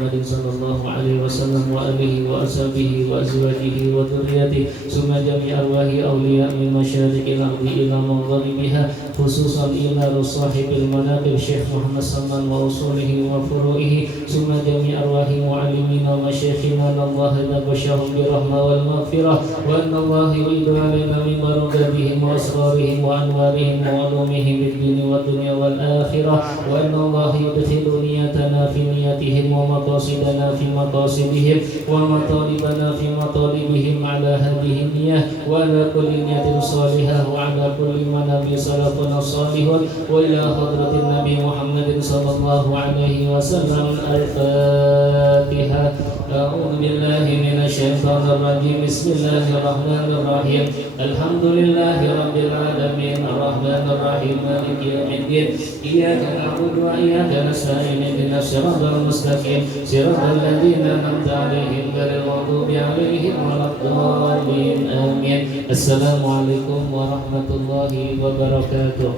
محمد صلى الله عليه وسلم وآله وأصحابه وأزواجه وذريته ثم جميع أرواح أولياء من مشارق الأرض إلى مغاربها خصوصا إلى صاحب المناقب شيخ محمد سلمان وأصوله وفروعه ثم جميع أرواح معلمين ومشايخنا أن الله يبشرهم بالرحمة والمغفرة وأن الله يعيد علينا من بركاتهم وأسرارهم وأنوارهم وعلومهم بالدين والدنيا والآخرة وأن الله يدخل نيتنا في نيتهم ومقاصدنا في مقاصدهم ومطالبنا في مطالبهم على هذه النية وعلى كل نية صالحة وعلى كل منابي سلفنا الصالحون وإلى حضرة النبي محمد صلى الله عليه وسلم. الفاتحة. أعوذ بالله من الشيطان الرجيم. بسم الله الرحمن الرحيم. الحمد لله رب العالمين الرحمن الرحيم مالك يوم الدين إياك نعبد وإياك نستعين اهدنا الصراط المستقيم صراط الذين أنعمت عليهم غير المغضوب عليهم ولا الضالين آمين. السلام عليكم ورحمة الله وبركاته.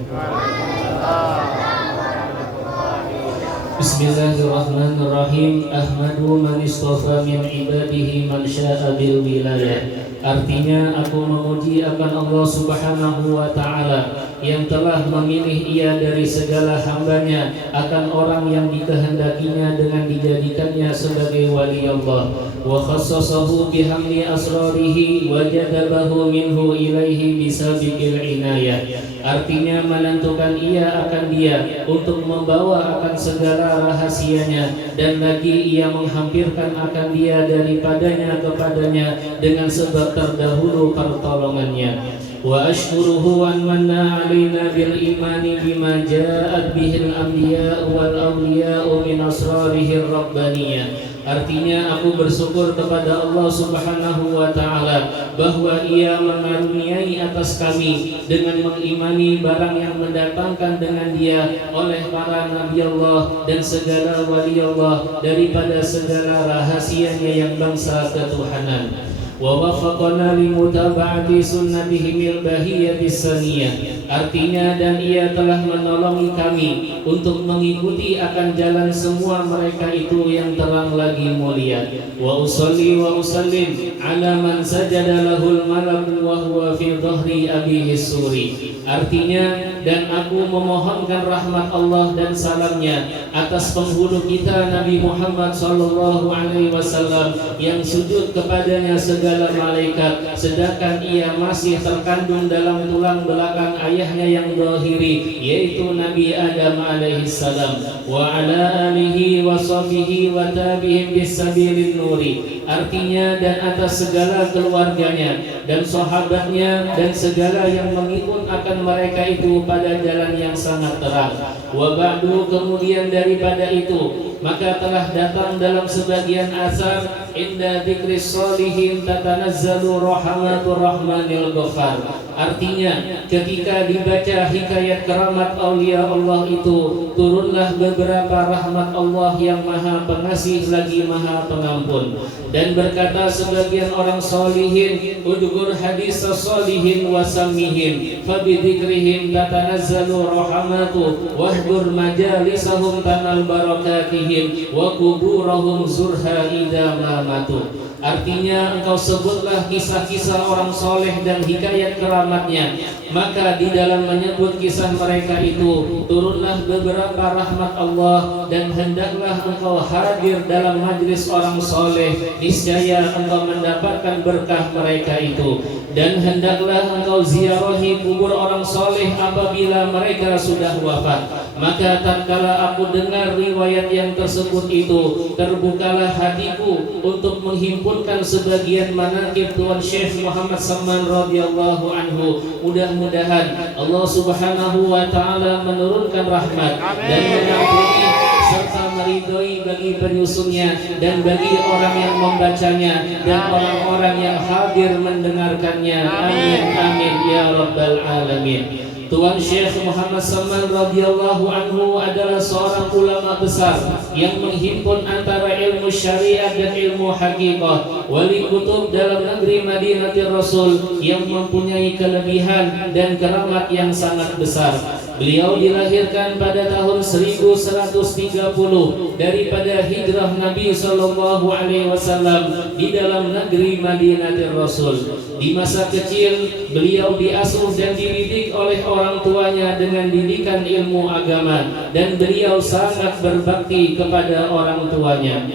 Bismillahirrahmanirrahim. Ahmadu man istafa min ibadihi man sya'a bil wilayah. Artinya aku memuji akan Allah Subhanahu wa ta'ala yang telah memilih ia dari segala hambanya akan orang yang dikehendakinya dengan dijadikannya sebagai wali Allah wa khassasahu bihamli asrarihi wa jadabahu minhu ilaihi bisabiqil inayah. Artinya menentukan ia akan dia untuk membawa akan segala rahasianya dan lagi ia menghampirkan akan dia daripadanya kepadanya dengan sebab terdahulu pertolongannya. Wa ashkuruhu an manna alaina bil imani bima ja'at bihil anbiya wal awliya'u min asrarihir rabbaniyah. Artinya aku bersyukur kepada Allah Subhanahu wa ta'ala bahwa ia mengaruniai atas kami dengan mengimani barang yang mendatangkan dengan dia oleh para nabi Allah dan segala wali Allah daripada segala rahasianya yang bangsa ketuhanan. Wa wafaqana li mutaba'ati sunnatihimil bahiyatis saniyah. Artinya dan ia telah menolongi kami untuk mengikuti akan jalan semua mereka itu yang terang lagi mulia. Wa usalli wa usallim ala man sajada lahul malak wa huwa fi dhahri abihi suri. Artinya dan aku memohonkan rahmat Allah dan salamnya atas penghulu kita Nabi Muhammad sallallahu alaihi wasallam yang sujud kepadanya segala malaikat sedangkan ia masih terkandung dalam tulang belakang ayahnya yang zahiri yaitu Nabi Adam alaihi salam wa ala alihi wa sahbihi wa tabi'in bisabilin nuri. Artinya dan atas segala keluarganya dan sahabatnya dan segala yang mengikut akan mereka itu pada jalan yang sangat terang. Wa ba'du, kemudian daripada itu maka telah datang dalam sebagian asar inda dzikris sholihin tatanazzalu rahmatur rahmanil ghafar. Artinya ketika dibaca hikayat keramat aulia Allah itu turunlah beberapa rahmat Allah yang maha pengasih lagi maha pengampun. Dan berkata sebagian orang solihin udgur hadis solihin wasamihim fabidzikrihim tatanazzalu rahmatu wahdur majalisahum tanal barakatihim wa kuburahum zurha idza mamatu. Artinya engkau sebutlah kisah-kisah orang soleh dan hikayat keramatnya, maka di dalam menyebut kisah mereka itu turunlah beberapa rahmat Allah dan hendaklah engkau hadir dalam majlis orang soleh, niscaya engkau mendapatkan berkah mereka itu. Dan hendaklah engkau ziarahi kubur orang soleh apabila mereka sudah wafat. Maka tatkala aku dengar riwayat yang tersebut itu, terbukalah hatiku untuk menghimpunkan sebagian manaqib Tuan Syekh Muhammad Salman radhiyallahu anhu. Mudah-mudahan Allah Subhanahu wa ta'ala menurunkan rahmat dan mengampuni serta meridhoi bagi penyusunnya dan bagi orang yang membacanya dan orang-orang yang hadir mendengarkannya. Amin amin ya rabbal alamin. Tuan Syekh Muhammad Salman radhiyallahu anhu adalah seorang ulama besar yang menghimpun antara ilmu syariat dan ilmu hakikah, wali kutub dalam negeri Madinatul Rasul yang mempunyai kelebihan dan keramat yang sangat besar. Beliau dilahirkan pada tahun 1130 daripada hijrah Nabi sallallahu alaihi wasallam di dalam negeri Madinatul Rasul. Di masa kecil beliau diasuh dan dididik oleh orang tuanya dengan didikan ilmu agama, dan beliau sangat berbakti kepada orang tuanya.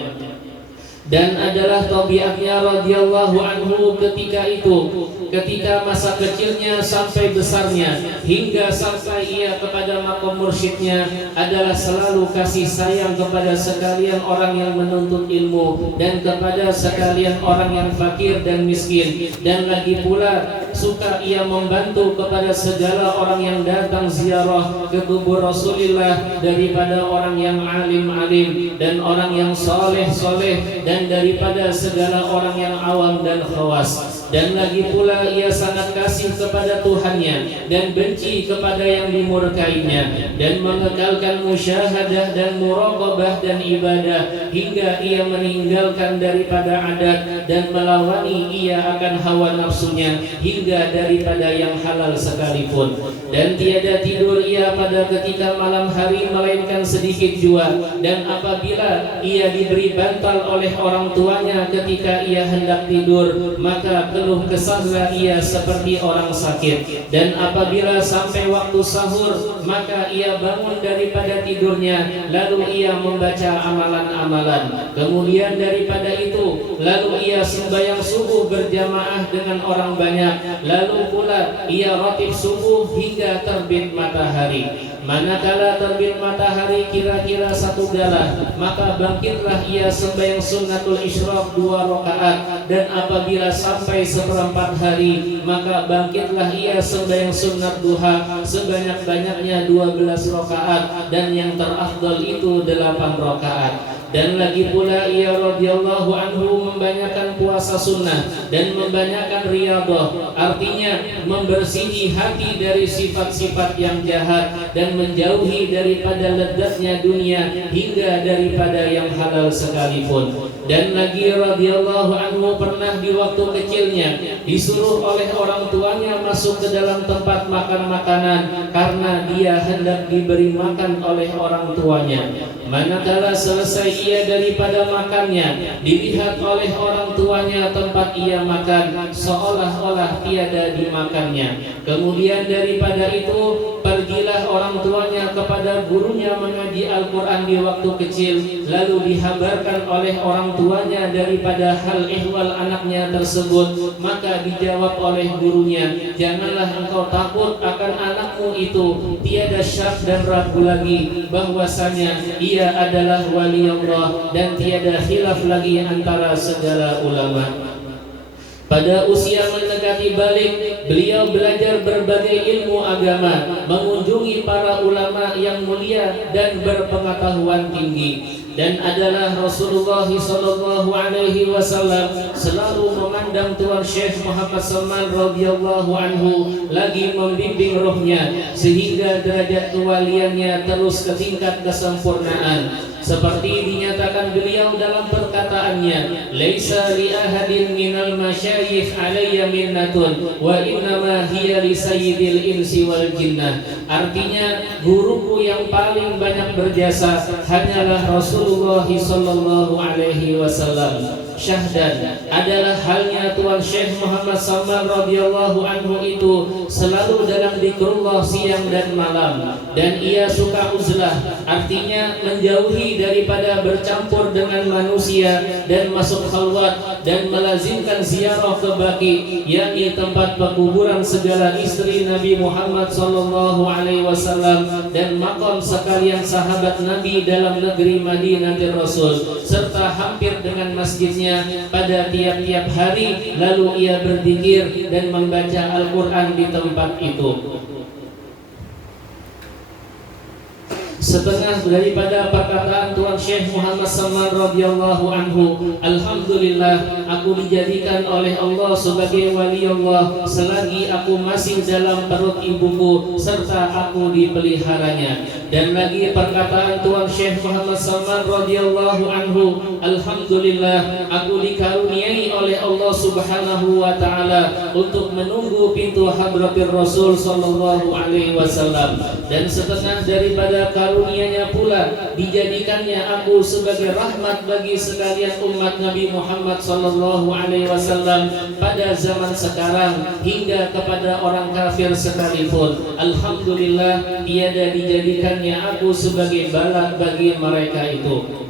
Dan adalah tabiatnya radhiyallahu anhu ketika itu, ketika masa kecilnya sampai besarnya, hingga sampai ia kepada maqam mursyidnya, adalah selalu kasih sayang kepada sekalian orang yang menuntut ilmu dan kepada sekalian orang yang fakir dan miskin. Dan lagi pula suka ia membantu kepada segala orang yang datang ziarah ke kubur Rasulullah, daripada orang yang alim-alim dan orang yang soleh-soleh, dan daripada segala orang yang awam dan khawas. Dan lagi pula ia sangat kasih kepada Tuhannya dan benci kepada yang dimurkainya, dan mengekalkan musyahadah dan muraqabah dan ibadah hingga ia meninggalkan daripada adat dan melawani ia akan hawa nafsunya hingga daripada yang halal sekalipun. Dan tiada tidur ia pada ketika malam hari melainkan sedikit jua, dan apabila ia diberi bantal oleh orang tuanya ketika ia hendak tidur, maka keluh kesahlah ia seperti orang sakit. Dan apabila sampai waktu sahur, maka ia bangun daripada tidurnya, lalu ia membaca amalan-amalan. Kemudian daripada itu, lalu ia sembahyang subuh berjamaah dengan orang banyak, lalu pula ia ratib subuh hingga terbit matahari. Manakala terbit matahari kira-kira 1 galah, maka bangkitlah ia sembahyang sunnatul isyraq 2 rakaat, dan apabila sampai 1/4 hari, maka bangkitlah ia sembahyang sunnat duha sebanyak-banyaknya 12 rakaat, dan yang terafdal itu 8 rakaat. Dan lagi pula ia radhiyallahu anhu membanyakan puasa sunnah dan membanyakan riyadhah, artinya membersihi hati dari sifat-sifat yang jahat dan menjauhi daripada lezatnya dunia hingga daripada yang halal sekalipun. Dan lagi radhiyallahu anhu pernah di waktu kecilnya disuruh oleh orang tuanya masuk ke dalam tempat makan makanan karena dia hendak diberi makan oleh orang tuanya. Manakala selesai ia daripada makannya, dilihat oleh orang tuanya tempat ia makan seolah-olah tiada dimakannya. Kemudian daripada itu pergilah orang tuanya kepada gurunya mengaji Al-Quran di waktu kecil, lalu dihabarkan oleh orang tuanya daripada hal ihwal anaknya tersebut. Maka dijawab oleh gurunya, janganlah engkau takut akan anakmu itu, tiada syak dan ragu lagi bahwasanya ia adalah wali Allah dan tiada khilaf lagi antara segala ulama. Pada usia mendekati balik, beliau belajar berbagai ilmu agama, mengunjungi para ulama yang mulia dan berpengetahuan tinggi. Dan adalah Rasulullah sallallahu alaihi wasallam selalu memandang Tuan Syekh Muhammad Salman radhiyallahu anhu lagi membimbing rohnya sehingga derajat kewaliannya terus ke tingkat kesempurnaan. Seperti dinyatakan beliau dalam perkataannya, laisa li ahadin minal masyayikh alayya minnatun wa innama hiya li sayyidil insi wal jinnah. Artinya, guruku yang paling banyak berjasa hanyalah Rasulullah sallallahu alaihi wasallam. Syahdan adalah halnya Tuan Syekh Muhammad Salman radhiyallahu anhu itu selalu dalam zikrullah siang dan malam, dan ia suka uzlah, artinya menjauhi daripada bercampur dengan manusia dan masuk khalwat, dan melazimkan ziarah ke Baqi, yakni tempat pekuburan segala istri Nabi Muhammad sallallahu alaihi wasallam dan makam sekalian sahabat Nabi dalam negeri Madinatul Rasul, serta hampir dengan masjidnya pada tiap-tiap hari. Lalu ia berzikir dan membaca Al-Quran di tempat itu. Setengah daripada perkataan Tuan Syekh Muhammad Salman radhiyallahu anhu, alhamdulillah aku dijadikan oleh Allah sebagai wali Allah selagi aku masih dalam perut ibuku serta aku dipeliharanya. Dan lagi perkataan Tuan Syekh Muhammad Salman radhiyallahu anhu, alhamdulillah aku dikaruniai oleh Allah Subhanahu wa taala untuk menunggu pintu hadratir Rasul sallallahu alaihi wasallam. Dan setengah daripada karunia-Nya pula dijadikannya aku sebagai rahmat bagi sekalian umat Nabi Muhammad sallallahu alaihi wasallam pada zaman sekarang hingga kepada orang kafir sekalipun. Alhamdulillah, tiada dijadikannya aku sebagai bala bagi mereka itu.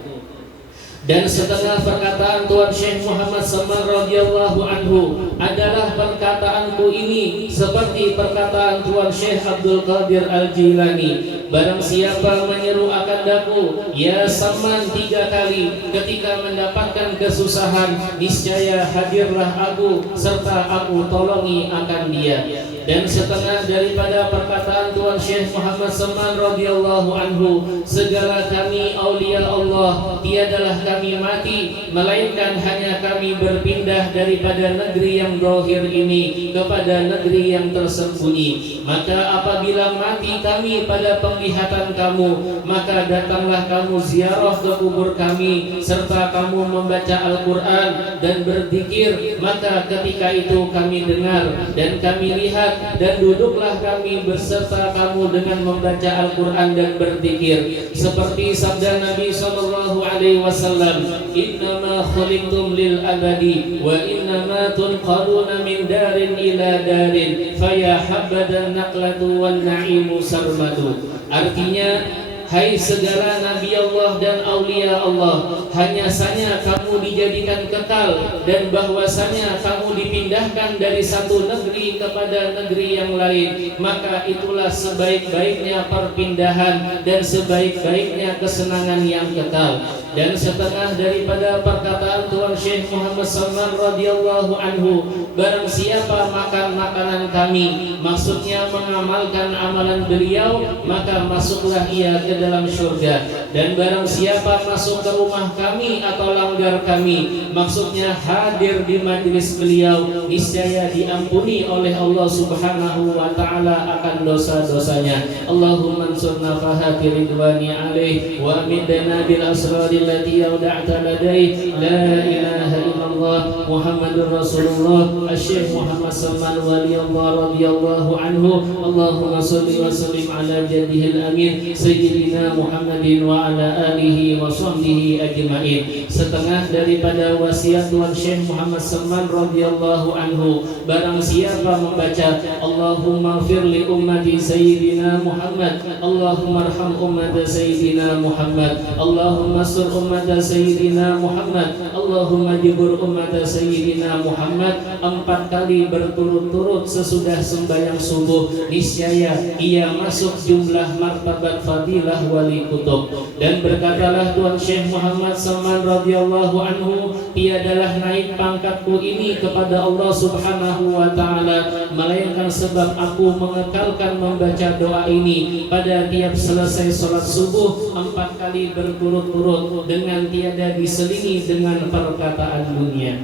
Dan setengah perkataan Tuan Syekh Muhammad Saman radhiyallahu anhu adalah perkataanku ini seperti perkataan Tuan Syekh Abdul Qadir Al-Jilani. Barang siapa menyeru akan daku, ya Saman 3 kali, ketika mendapatkan kesusahan, niscaya hadirlah aku serta aku tolongi akan dia. Dan setengah daripada perkataan Tuan Syekh Muhammad Saman radhiyallahu anhu, segala kami aulia Allah, tiadalah kami mati, melainkan hanya kami berpindah daripada negeri yang zahir ini kepada negeri yang tersembunyi. Maka apabila mati kami pada penglihatan kamu, maka datanglah kamu ziarah ke kubur kami serta kamu membaca Al-Quran dan berzikir. Maka ketika itu kami dengar dan kami lihat, dan duduklah kami berserta kamu dengan membaca Al-Quran dan berzikir. Seperti sabda Nabi sallallahu alaihi wasallam, innama khuliqtum lil abadi wa innama tunqaluna min darin ila darin faya habbadan naqlatu wan na'imu sarmadu. Artinya, hai segala Nabi Allah dan aulia Allah, hanya saja kamu dijadikan kekal dan bahwasanya kamu dipindahkan dari satu negeri kepada negeri yang lain. Maka itulah sebaik-baiknya perpindahan dan sebaik-baiknya kesenangan yang kekal. Dan setengah daripada perkataan Tuan Syekh Muhammad Salman radhiyallahu anhu, barang siapa makan makanan kami, maksudnya mengamalkan amalan beliau, maka masuklah ia ke dalam surga. Dan barang siapa masuk ke rumah kami atau langgar kami, maksudnya hadir di majlis beliau, niscaya diampuni oleh Allah Subhanahu wa taala akan dosa-dosanya. Allahumma ansurna fahati ridwani alaih wa amidna bil asrari allati awda'ta ladai. La ilaha illallah Muhammadur Rasulullah. Asy-Syaikh Muhammad Salman waliyallahu radhiyallahu anhu. Allahumma shalli wa sallim ala jaddihil amin sayyidina Muhammadin wa ala alihi wa sahbihi ajma'in. Setengah daripada wasiat Tuan Syekh Muhammad Salman radhiyallahu anhu, barang siapa membaca Allahumma fir li ummati sayyidina Muhammad, Allahumma arham ummata sayyidina Muhammad, Allahumma sur ummata sayyidina Muhammad, Allahumma jibur ummata sayyidina Muhammad 4 kali berturut-turut sesudah sembahyang subuh, niscaya ia masuk jumlah martabat fadilah wali kutub. Dan berkatalah Tuan Syekh Muhammad Salman radhiyallahu anhu, tiadalah naik pangkatku ini kepada Allah Subhanahu wa taala melainkan sebab aku mengekalkan membaca doa ini pada tiap selesai sholat subuh 4 kali berturut-turut dengan tiada diselingi dengan perkataan dunia.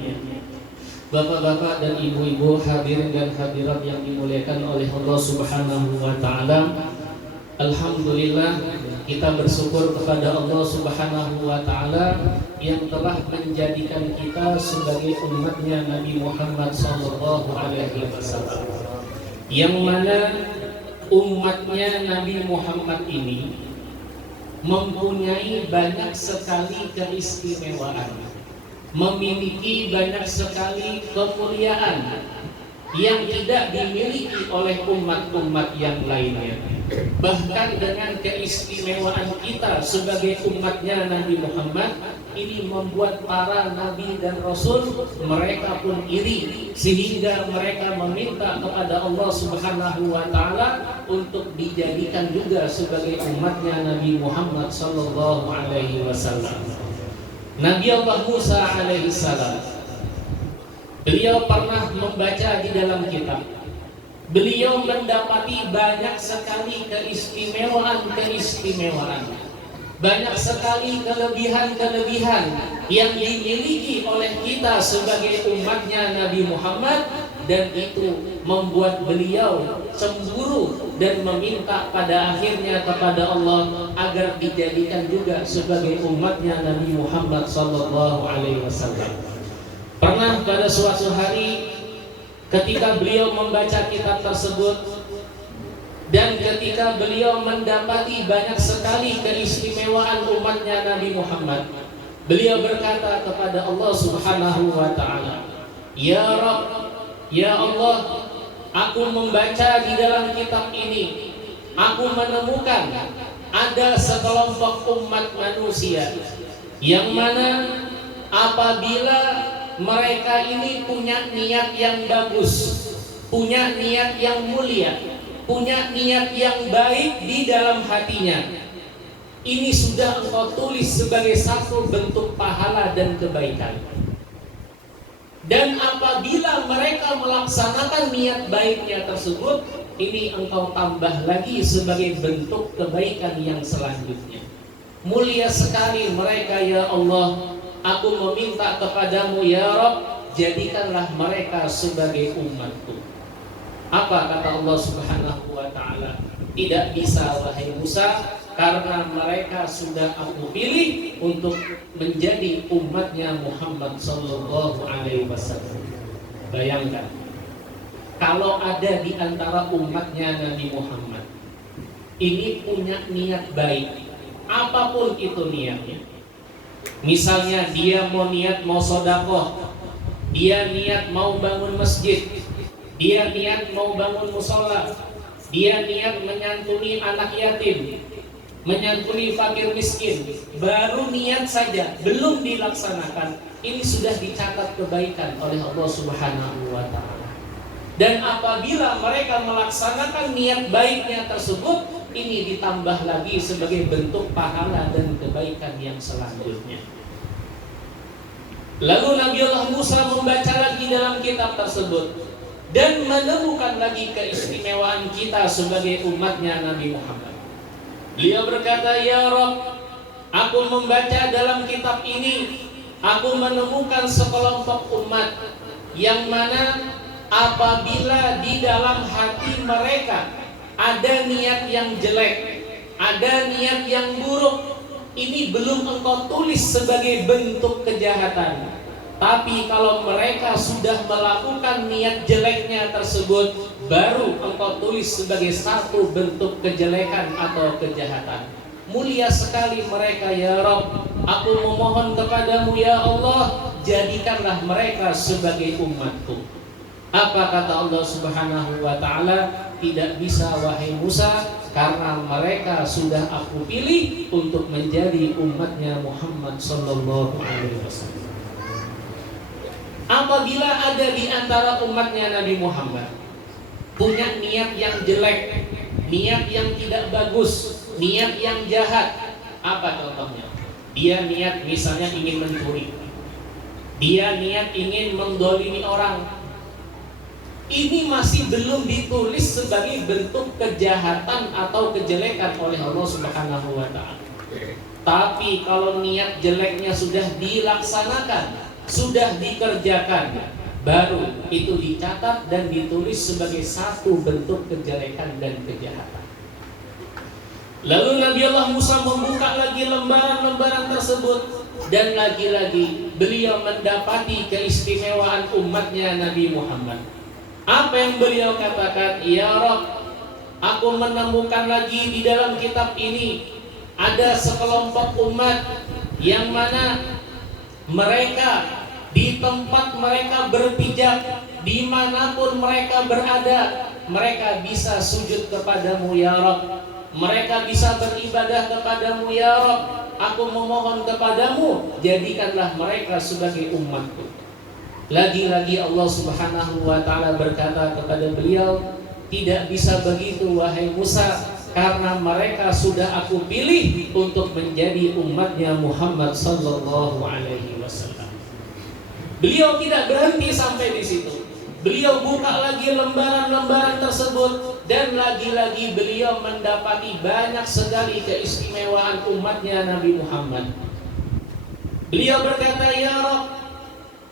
Bapak-bapak dan ibu-ibu, hadirin dan hadirat yang dimuliakan oleh Allah Subhanahu wa taala, alhamdulillah kita bersyukur kepada Allah Subhanahu wa taala yang telah menjadikan kita sebagai umatnya Nabi Muhammad sallallahu alaihi wasallam. Yang mana umatnya Nabi Muhammad ini mempunyai banyak sekali keistimewaan, memiliki banyak sekali kemuliaan yang tidak dimiliki oleh umat-umat yang lainnya. Bahkan dengan keistimewaan kita sebagai umatnya Nabi Muhammad ini membuat para nabi dan rasul mereka pun iri, sehingga mereka meminta kepada Allah Subhanahu wa taala untuk dijadikan juga sebagai umatnya Nabi Muhammad sallallahu alaihi wasallam. Nabi Allah Musa alaihi salam, beliau pernah membaca di dalam kitab, beliau mendapati banyak sekali keistimewaan, banyak sekali kelebihan yang dimiliki oleh kita sebagai umatnya Nabi Muhammad, dan itu membuat beliau cemburu dan meminta pada akhirnya kepada Allah agar dijadikan juga sebagai umatnya Nabi Muhammad sallallahu alaihi wasallam. Pernah pada suatu hari ketika beliau membaca kitab tersebut dan ketika beliau mendapati banyak sekali keistimewaan umatnya Nabi Muhammad, beliau berkata kepada Allah Subhanahu wa taala, "Ya Rabb, ya Allah, aku membaca di dalam kitab ini, aku menemukan ada sekelompok umat manusia yang mana apabila mereka ini punya niat yang bagus, punya niat yang mulia, punya niat yang baik di dalam hatinya, ini sudah engkau tulis sebagai satu bentuk pahala dan kebaikan. Dan apabila mereka melaksanakan niat baiknya tersebut, ini engkau tambah lagi sebagai bentuk kebaikan yang selanjutnya. Mulia sekali mereka, ya Allah. Aku meminta kepadamu, ya Rabb, jadikanlah mereka sebagai umatku." Apa kata Allah Subhanahu wa ta'ala? Tidak bisa wahai Musa, karena mereka sudah aku pilih untuk menjadi umatnya Muhammad sallallahu alaihi wasallam. Bayangkan, kalau ada di antara umatnya Nabi Muhammad ini punya niat baik, apapun itu niatnya. Misalnya dia mau niat mau sedekah, dia niat mau bangun masjid, dia niat mau bangun mushola, dia niat menyantuni anak yatim, menyantuni fakir miskin, baru niat saja belum dilaksanakan, ini sudah dicatat kebaikan oleh Allah Subhanahu wa ta'ala. Dan apabila mereka melaksanakan niat baiknya tersebut, ini ditambah lagi sebagai bentuk pahala dan kebaikan yang selanjutnya. Lalu Nabi Allah Musa membaca lagi dalam kitab tersebut dan menemukan lagi keistimewaan kita sebagai umatnya Nabi Muhammad. Beliau berkata, "Ya Rabb, aku membaca dalam kitab ini, aku menemukan sekelompok umat yang mana apabila di dalam hati mereka ada niat yang jelek, ada niat yang buruk, ini belum engkau tulis sebagai bentuk kejahatan. Tapi kalau mereka sudah melakukan niat jeleknya tersebut, baru engkau tulis sebagai satu bentuk kejelekan atau kejahatan. Mulia sekali mereka, ya Rabb. Aku memohon kepadamu, ya Allah, jadikanlah mereka sebagai umatku." Apa kata Allah Subhanahu wa ta'ala? Tidak bisa wahai Musa, karena mereka sudah aku pilih untuk menjadi umatnya Muhammad sallallahu alaihi wasallam. Apabila ada di antara umatnya Nabi Muhammad punya niat yang jelek, niat yang tidak bagus, niat yang jahat, apa contohnya? Dia niat misalnya ingin mencuri, dia niat ingin mendolimi orang, ini masih belum ditulis sebagai bentuk kejahatan atau kejelekan oleh Allah Subhanahu wa ta'ala. Tapi kalau niat jeleknya sudah dilaksanakan, sudah dikerjakan, baru itu dicatat dan ditulis sebagai satu bentuk kejelekan dan kejahatan. Lalu Nabi Allah Musa membuka lagi lembaran-lembaran tersebut, dan lagi-lagi beliau mendapati keistimewaan umatnya Nabi Muhammad. Apa yang beliau katakan? "Ya Rabb, aku menemukan lagi di dalam kitab ini ada sekelompok umat yang mana mereka di tempat mereka berpijak, dimanapun mereka berada, mereka bisa sujud kepadamu, ya Rabb. Mereka bisa beribadah kepadamu, ya Rabb. Aku memohon kepadamu, jadikanlah mereka sebagai umatku." Lagi-lagi Allah Subhanahu wa ta'ala berkata kepada beliau, "Tidak bisa begitu wahai Musa, karena mereka sudah aku pilih untuk menjadi umatnya Muhammad sallallahu alaihi wasallam." Beliau tidak berhenti sampai di situ. Beliau buka lagi lembaran-lembaran tersebut, dan lagi-lagi beliau mendapati banyak sekali keistimewaan umatnya Nabi Muhammad. Beliau berkata, "Ya Rabb,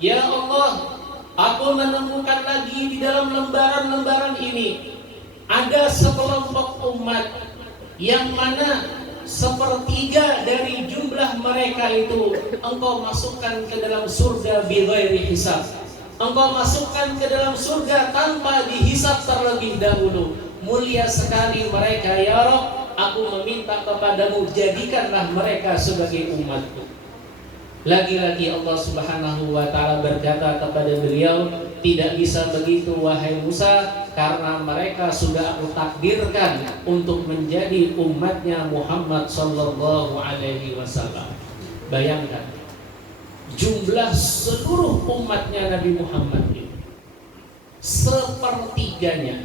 ya Allah, aku menemukan lagi di dalam lembaran-lembaran ini ada sekelompok umat yang mana sepertiga dari jumlah mereka itu engkau masukkan ke dalam surga bighairi hisab. Engkau masukkan ke dalam surga tanpa dihisab terlebih dahulu. Mulia sekali mereka, ya Rabb, aku meminta kepadamu, jadikanlah mereka sebagai umatku. Lagi-lagi Allah Subhanahu wa ta'ala berkata kepada beliau, tidak bisa begitu wahai Musa, karena mereka sudah aku takdirkan untuk menjadi umatnya Muhammad sallallahu alaihi wasallam. Bayangkan jumlah seluruh umatnya Nabi Muhammad itu, sepertiganya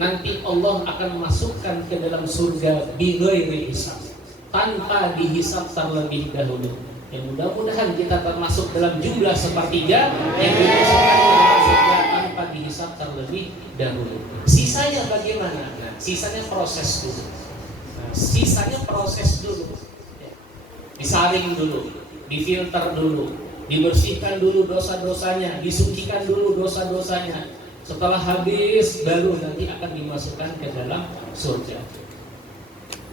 nanti Allah akan masukkan ke dalam surga bighairi hisab, tanpa dihisab terlebih dahulu. Ya, mudah-mudahan kita termasuk dalam jumlah sepertiga yang dimasukkan ke dalam surga tanpa dihisab terlebih dahulu. Sisanya bagaimana? Nah, sisanya proses dulu. Ya. Disaring dulu, difilter dulu, dibersihkan dulu dosa-dosanya, disucikan dulu dosa-dosanya. Setelah habis baru nanti akan dimasukkan ke dalam surga.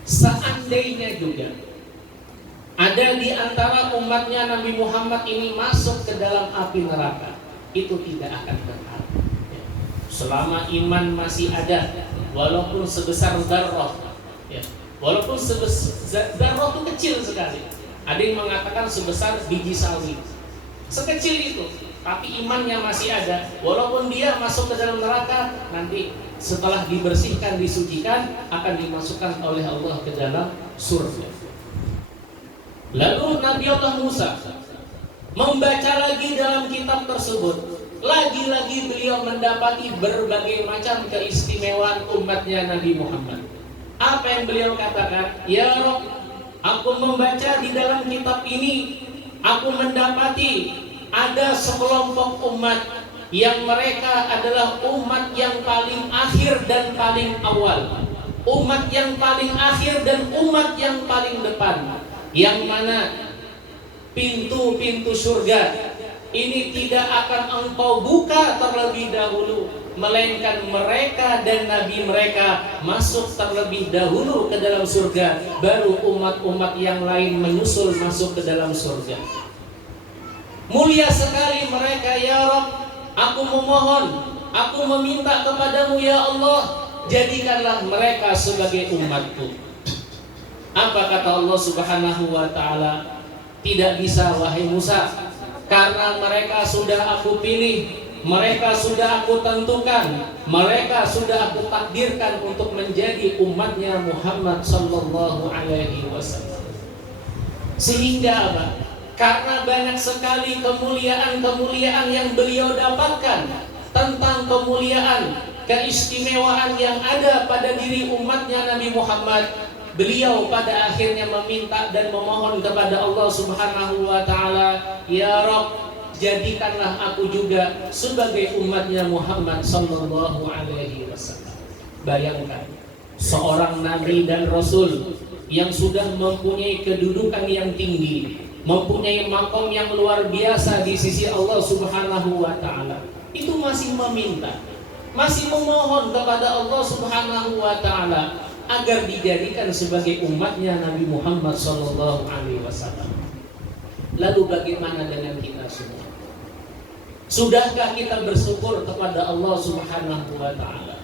Seandainya juga ada di antara umatnya Nabi Muhammad ini masuk ke dalam api neraka, itu tidak akan kekal. Selama iman masih ada, walaupun sebesar darah, ya, walaupun sebesar darah itu kecil sekali. Ada yang mengatakan sebesar biji sawi, sekecil itu, tapi imannya masih ada. Walaupun dia masuk ke dalam neraka, nanti setelah dibersihkan, disucikan, akan dimasukkan oleh Allah ke dalam surga. Lalu Nabi Allah Musa membaca lagi dalam kitab tersebut. Lagi-lagi beliau mendapati berbagai macam keistimewaan umatnya Nabi Muhammad. Apa yang beliau katakan? Ya Rabb, aku membaca di dalam kitab ini, aku mendapati ada sekelompok umat yang mereka adalah umat yang paling akhir dan paling awal, umat yang paling akhir dan umat yang paling depan, yang mana pintu-pintu surga ini tidak akan engkau buka terlebih dahulu, melainkan mereka dan nabi mereka masuk terlebih dahulu ke dalam surga, baru umat-umat yang lain menyusul masuk ke dalam surga. Mulia sekali mereka, ya Rabb, aku memohon, aku meminta kepadamu ya Allah, jadikanlah mereka sebagai umatku. Apa kata Allah Subhanahu wa ta'ala? Tidak bisa wahai Musa, karena mereka sudah aku pilih, mereka sudah aku tentukan, mereka sudah aku takdirkan untuk menjadi umatnya Muhammad sallallahu alaihi wasallam. Sehingga apa? Karena banyak sekali kemuliaan-kemuliaan yang beliau dapatkan, tentang kemuliaan, keistimewaan yang ada pada diri umatnya Nabi Muhammad, beliau pada akhirnya meminta dan memohon kepada Allah Subhanahu wa ta'ala, ya Rabb, jadikanlah aku juga sebagai umatnya Muhammad sallallahu alaihi wasallam. Bayangkan, seorang nabi dan rasul yang sudah mempunyai kedudukan yang tinggi, mempunyai makom yang luar biasa di sisi Allah Subhanahu wa ta'ala, itu masih meminta, masih memohon kepada Allah Subhanahu wa ta'ala agar dijadikan sebagai umatnya Nabi Muhammad sallallahu alaihi wasallam. Lalu bagaimana dengan kita semua? Sudahkah kita bersyukur kepada Allah Subhanahu wa ta'ala?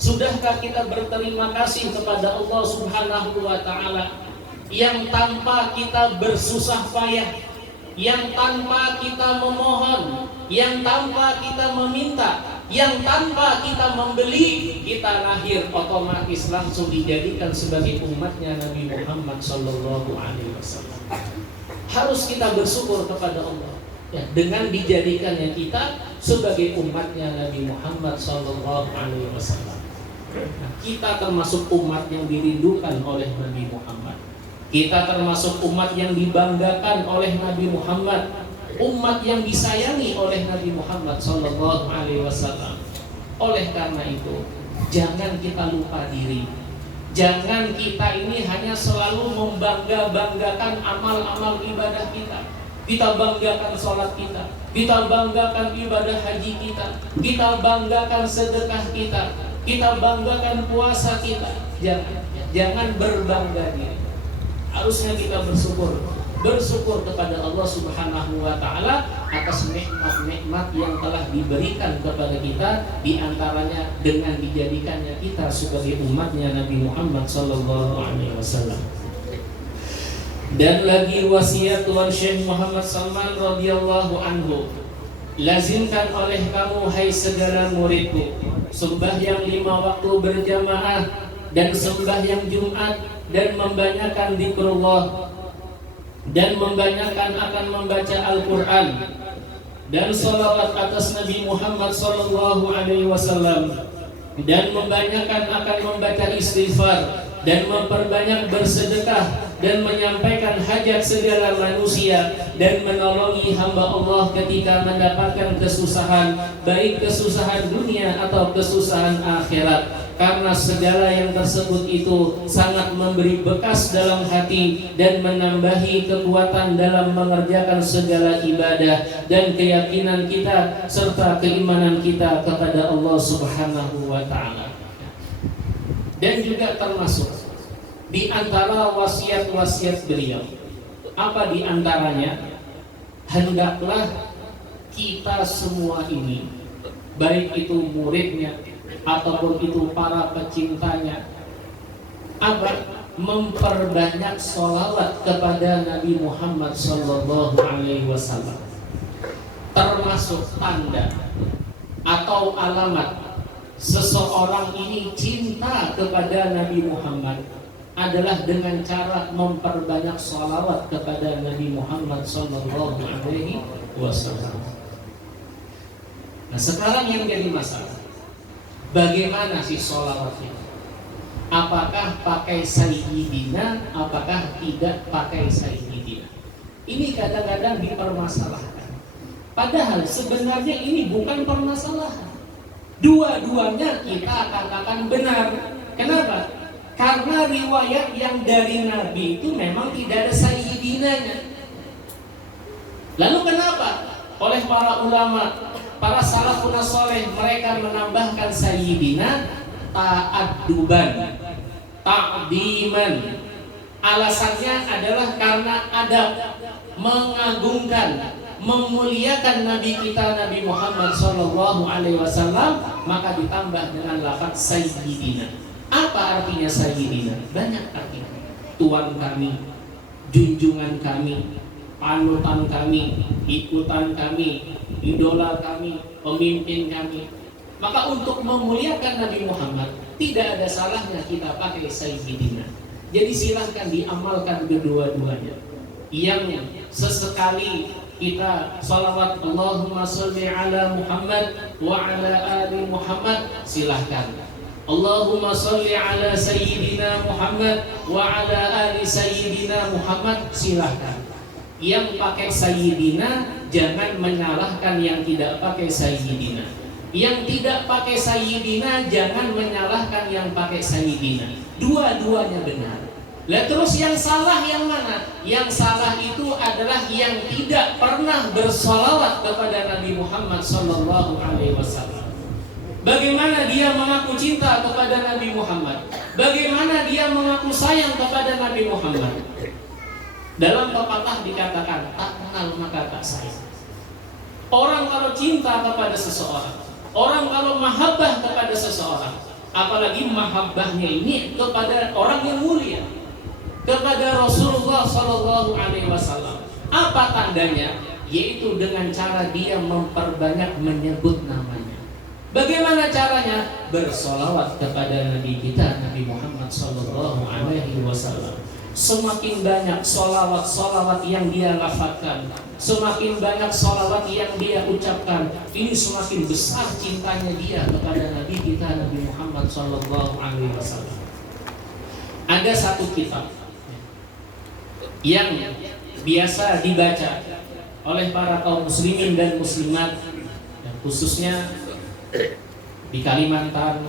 Sudahkah kita berterima kasih kepada Allah Subhanahu wa ta'ala yang tanpa kita bersusah payah, yang tanpa kita memohon, yang tanpa kita meminta, yang tanpa kita membeli, kita lahir otomatis langsung dijadikan sebagai umatnya Nabi Muhammad sallallahu alaihi wasallam. Harus kita bersyukur kepada Allah, ya, dengan dijadikannya kita sebagai umatnya Nabi Muhammad sallallahu alaihi wasallam. Nah, kita termasuk umat yang dirindukan oleh Nabi Muhammad. Kita termasuk umat yang dibanggakan oleh Nabi Muhammad, umat yang disayangi oleh Nabi Muhammad sallallahu alaihi wasallam. Oleh karena itu, jangan kita lupa diri. Jangan kita ini hanya selalu membangga-banggakan amal-amal ibadah kita. Kita banggakan sholat kita, kita banggakan ibadah haji kita, kita banggakan sedekah kita, kita banggakan puasa kita. Jangan berbangga diri. Harusnya kita bersyukur kepada Allah Subhanahu wa taala atas nikmat-nikmat yang telah diberikan kepada kita, di antaranya dengan dijadikannya kita sebagai umatnya Nabi Muhammad sallallahu alaihi wasallam. Dan lagi wasiat Tuan Syekh Muhammad Salman radhiyallahu anhu, lazimkan oleh kamu hai segala muridku sembahyang 5 waktu berjamaah dan sembahyang Jumat, dan membanyakan zikrullah, dan membanyakan akan membaca Al-Quran, dan salawat atas Nabi Muhammad sallallahu alaihi wasallam, dan membanyakan akan membaca istighfar, dan memperbanyak bersedekah, dan menyampaikan hajat segala manusia, dan menolongi hamba Allah ketika mendapatkan kesusahan, baik kesusahan dunia atau kesusahan akhirat. Karena segala yang tersebut itu sangat memberi bekas dalam hati dan menambahi kekuatan dalam mengerjakan segala ibadah dan keyakinan kita serta keimanan kita kepada Allah Subhanahu wa taala. Dan juga termasuk di antara wasiat-wasiat beliau, apa di antaranya? Hendaklah kita semua ini, baik itu muridnya ataupun itu para pecintanya, memperbanyak sholawat kepada Nabi Muhammad sallallahu alaihi wasallam. Termasuk tanda atau alamat seseorang ini cinta kepada Nabi Muhammad adalah dengan cara memperbanyak sholawat kepada Nabi Muhammad sallallahu alaihi wasallam. Nah, sekarang yang jadi masalah, bagaimana sih sholawatnya? Apakah pakai sayyidina, apakah tidak pakai sayyidina? Ini kadang-kadang dipermasalahkan. Padahal sebenarnya ini bukan permasalahan. Dua-duanya kita katakan benar. Kenapa? Karena riwayat yang dari Nabi itu memang tidak ada sayyidinanya. Lalu kenapa? Oleh para ulama, para salafun saleh, mereka menambahkan sayyidina ta'adduban, ta'diman. Alasannya adalah karena adab, mengagungkan, memuliakan Nabi kita Nabi Muhammad sallallahu alaihi wasallam, maka ditambah dengan lafaz sayyidina. Apa artinya sayyidina? Banyak artinya. Tuan kami, junjungan kami, panutan kami, ikutan kami, idola kami, pemimpin kami. Maka untuk memuliakan Nabi Muhammad tidak ada salahnya kita pakai sayyidina. Jadi silahkan diamalkan kedua-duanya. Yang sesekali kita salawat Allahumma sholli ala Muhammad wa ala ali Muhammad, silahkan. Allahumma sholli ala sayyidina Muhammad wa ala ali sayyidina Muhammad, silahkan. Yang pakai sayyidina jangan menyalahkan yang tidak pakai sayyidina. Yang tidak pakai sayyidina jangan menyalahkan yang pakai sayyidina. Dua-duanya benar. Lah terus yang salah yang mana? Yang salah itu adalah yang tidak pernah bersolawat kepada Nabi Muhammad sallallahu alaihi wasallam. Bagaimana dia mengaku cinta kepada Nabi Muhammad? Bagaimana dia mengaku sayang kepada Nabi Muhammad? Dalam pepatah dikatakan, tak kenal maka tak sayang. Orang kalau cinta kepada seseorang, orang kalau mahabbah kepada seseorang, apalagi mahabbahnya ini kepada orang yang mulia, kepada Rasulullah sallallahu alaihi wasallam. Apa tandanya? Yaitu dengan cara dia memperbanyak menyebut namanya. Bagaimana caranya? Bersolawat kepada Nabi kita Nabi Muhammad sallallahu alaihi wasallam. Semakin banyak solawat yang dia lafazkan, semakin banyak solawat yang dia ucapkan, ini semakin besar cintanya dia kepada Nabi kita Nabi Muhammad sallallahu alaihi wasallam. Ada satu kitab yang biasa dibaca oleh para kaum muslimin dan muslimat, khususnya di Kalimantan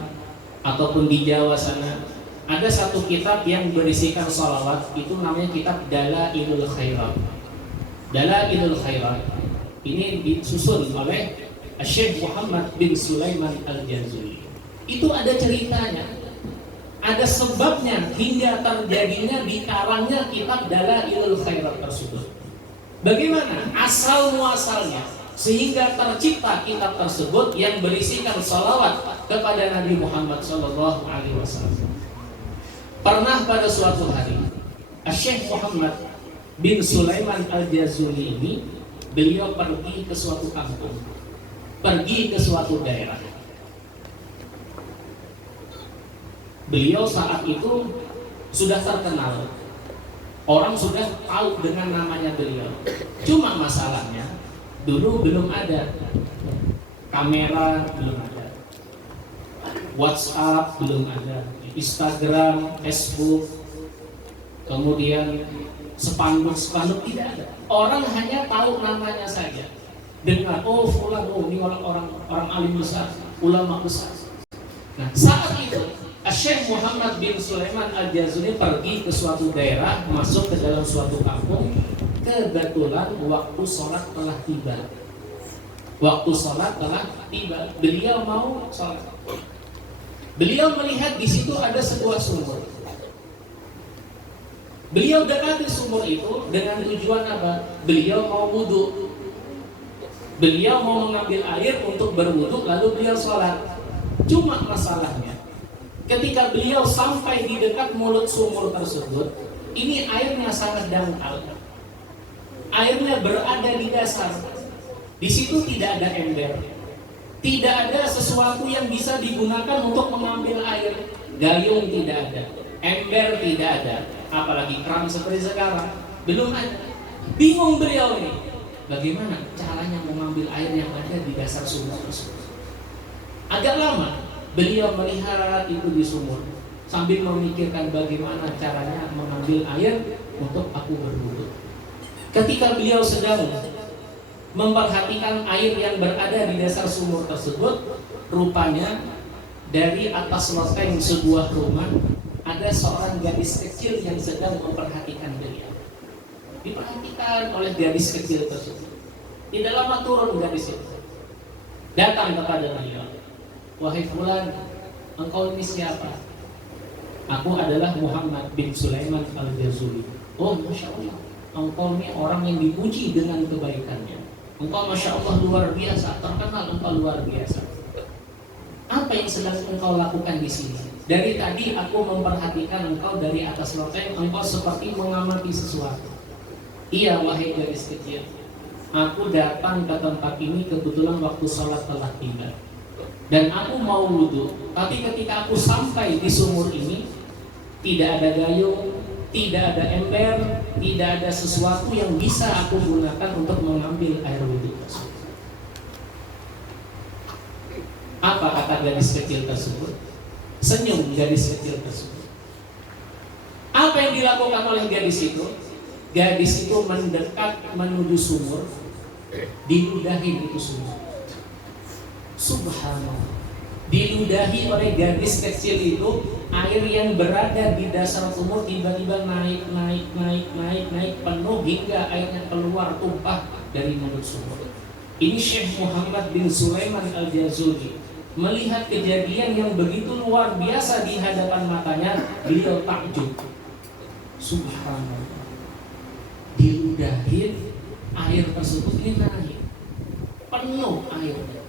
ataupun di Jawa sana. Ada satu kitab yang berisikan sholawat, itu namanya kitab Dalailul Khairat. Dalailul Khairat ini disusun oleh Syekh Muhammad bin Sulaiman Al-Jazuli. Itu ada ceritanya. ada sebabnya hingga terjadinya dikarangnya kitab Dalailul Khairat tersebut. Bagaimana asal muasalnya sehingga tercipta kitab tersebut yang berisikan salawat kepada Nabi Muhammad SAW. Pernah pada suatu hari Syekh Muhammad bin Sulaiman Al-Jazuli ini, beliau pergi ke suatu kampung, pergi ke suatu daerah. Beliau saat itu sudah terkenal, orang sudah tahu dengan namanya beliau. Cuma masalahnya dulu belum ada kamera, belum ada WhatsApp, belum ada Instagram, Facebook, kemudian spanduk tidak ada. Orang hanya tahu namanya saja. Dengar, oh fulan, oh ini orang alim besar, ulama besar. Nah, saat itu Syekh Muhammad bin Sulaiman Al-Jazuli pergi ke suatu daerah, masuk ke dalam suatu kampung. Kebetulan waktu sholat telah tiba. Waktu sholat telah tiba. Beliau mau sholat. Beliau melihat di situ ada sebuah sumur. Beliau dekati sumur itu dengan tujuan apa? Beliau mau wudhu. Beliau mau mengambil air untuk berwudhu, lalu beliau sholat. Cuma masalahnya, ketika beliau sampai di dekat mulut sumur tersebut, ini airnya sangat dangkal. Airnya berada di dasar. Di situ tidak ada ember, tidak ada sesuatu yang bisa digunakan untuk mengambil air. Gayung tidak ada, ember tidak ada, apalagi keran seperti sekarang belum ada. Bingung beliau ini, bagaimana caranya mengambil air yang ada di dasar sumur tersebut. Agak lama beliau melihat itu di sumur sambil memikirkan bagaimana caranya mengambil air untuk aku berwudu. Ketika beliau sedang memperhatikan air yang berada di dasar sumur tersebut, rupanya dari atas loteng sebuah rumah ada seorang gadis kecil yang sedang memperhatikan beliau. Diperhatikan oleh gadis kecil tersebut. Tidak lama turun gadis itu, datang kepada beliau. Wahai fulan, engkau ini siapa? Aku adalah Muhammad bin Sulaiman Al-Jazuli. Oh, Masya Allah, engkau ini orang yang dipuji dengan kebaikannya. Engkau Masya Allah luar biasa, terkenal engkau luar biasa. Apa yang sedang engkau lakukan di sini? Dari tadi aku memperhatikan engkau dari atas loteng, engkau seperti mengamati sesuatu. Iya, wahai gadis kecil, aku datang ke tempat ini kebetulan waktu sholat telah tiba. Dan aku mau wudhu, tapi ketika aku sampai di sumur ini, tidak ada gayung, tidak ada ember, tidak ada sesuatu yang bisa aku gunakan untuk mengambil air wudhu tersebut. Apa kata gadis kecil tersebut? Senyum gadis kecil tersebut. Apa yang dilakukan oleh gadis itu? Gadis itu mendekat menuju sumur, diludahi itu sumur. Subhanallah, diludahi oleh gadis kecil itu, air yang berada di dasar sumur tiba-tiba naik penuh hingga airnya keluar tumpah dari mulut sumur. Ini Syekh Muhammad bin Sulaiman Al-Jazuli melihat kejadian yang begitu luar biasa di hadapan matanya, beliau takjub. Subhanallah, diludahin air tersebut ini naik penuh airnya.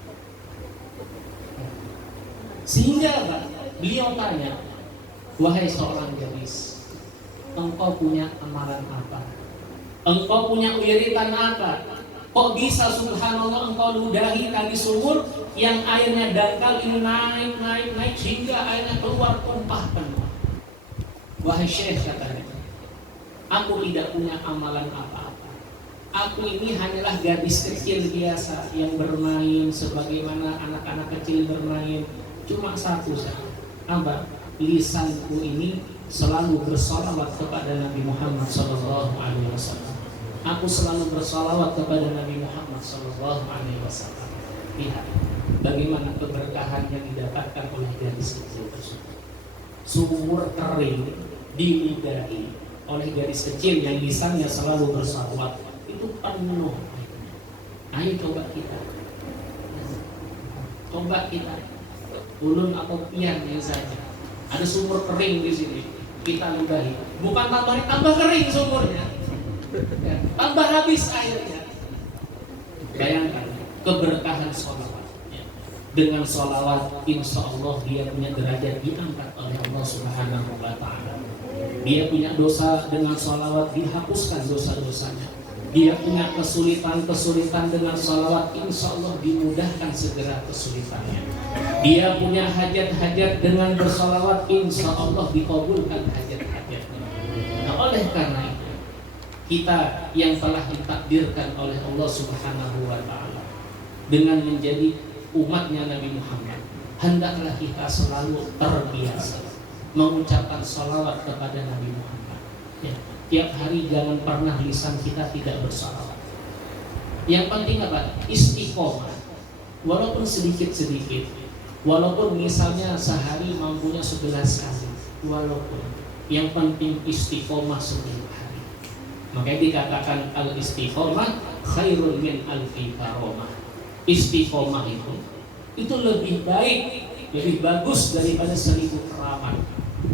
Sehingga beliau tanya, wahai seorang gadis, engkau punya amalan apa? Engkau punya wiritan apa? Kok bisa subhanallah engkau ludahi tadi sumur yang airnya dangkal ini naik hingga airnya keluar tumpah penuh. Wahai Syekh, katanya, aku tidak punya amalan apa-apa. Aku ini hanyalah gadis kecil biasa yang bermain sebagaimana anak-anak kecil bermain. Cuma satu saja, apa? Lisanku ini selalu bersalawat kepada Nabi Muhammad SAW. Aku selalu bersalawat kepada Nabi Muhammad SAW. Lihat bagaimana keberkahan yang didapatkan oleh gadis kecil tersebut. Sumur kering diludahi oleh gadis kecil yang lisannya selalu bersalawat, itu penuh. Ayo coba kita ulun atau pian saja, Ada sumur kering di sini, kita ludahi. Bukan tambah kering sumurnya, ya, tambah habis airnya. Bayangkan keberkahan sholawat. Ya. Dengan sholawat, insya Allah dia punya derajat diangkat oleh Allah Subhanahu wa Ta'ala. Dia punya dosa, dengan sholawat dihapuskan dosa-dosanya. Dia punya kesulitan dengan sholawat, insya Allah dimudahkan segera kesulitannya. Dia punya hajat-hajat, dengan bersolawat insya Allah dikabulkan hajat-hajatnya. Nah, oleh karena itu kita yang telah ditakdirkan oleh Allah Subhanahu wa Ta'ala dengan menjadi umatnya Nabi Muhammad, hendaklah kita selalu terbiasa mengucapkan sholawat kepada Nabi Muhammad. Ya, tiap hari jangan pernah lisan kita tidak bersalawat. Yang penting apa? Istiqomah. Walaupun sedikit-sedikit, walaupun misalnya sehari mampunya 11 kali, walaupun yang penting istiqomah setiap hari. Makanya dikatakan al-istiqomah khairul min alfi karomah. Istiqomah itu lebih baik, lebih bagus daripada 1000 keramat.